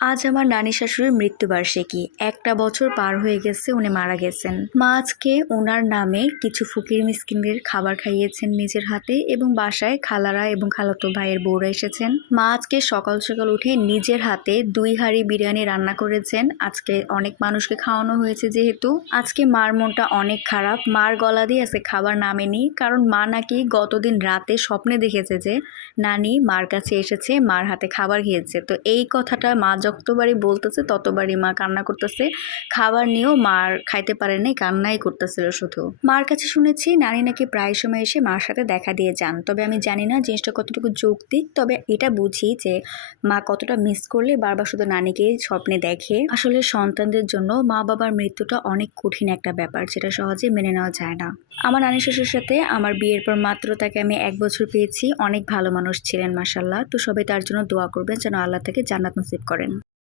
আজ আমার নানি শাশুড়ির মৃত্যুবার্ষিকী। একটা বছর পার হয়ে গেছে, উনি মারা গেছেন। মা আজকে ওনার নামে কিছু ফকির মিসকিনদের খাবার খাইয়েছেন নিজের হাতে এবং বাসায় খালারা এবং খালাতো ভাইয়ের বউরা এসেছেন। মা আজকে সকাল সকাল উঠে নিজের হাতে 2 হাঁড়ি বিরিয়ানি রান্না করেছেন। আজকে অনেক মানুষকে খাওয়ানো হয়েছে যেহেতু। আজকে মার মনটা অনেক খারাপ। মার গলা দিয়ে আজকে খাবার নামেনি, কারণ মা নাকি গতদিন রাতে স্বপ্নে দেখেছে যে নানি মার কাছে এসেছে, মার হাতে খাবার খেয়েছে। তো এই কথাটা মা যতবারই বলতেছে ততবারই মা কান্না করতেছে। খাবার নিয়েও মার খাইতে পারে নাই, কান্নাই করতেছিল শুধু। মার কাছে শুনেছি নানি নাকি প্রায় সময় এসে মার সাথে দেখা দিয়ে যান, তবে আমি জানি না জিনিসটা কতটুকু যৌক্তিক। তবে এটা বুঝি যে মা কতটা মিস করলে বারবার শুধু নানিকেই স্বপ্নে দেখে। আসলে সন্তানদের জন্য মা বাবার মৃত্যুটা অনেক কঠিন একটা ব্যাপার, যেটা সহজে মেনে নেওয়া যায় না। আমার নানি শ্বশুরের সাথে আমার বিয়ের পর মাত্র তাকে আমি 1 বছর পেয়েছি। অনেক ভালো মানুষ ছিলেন মাশাআল্লাহ। তো সবাই তার জন্য দোয়া করবেন যেন আল্লাহ তাকে জান্নাত নসিব করেন।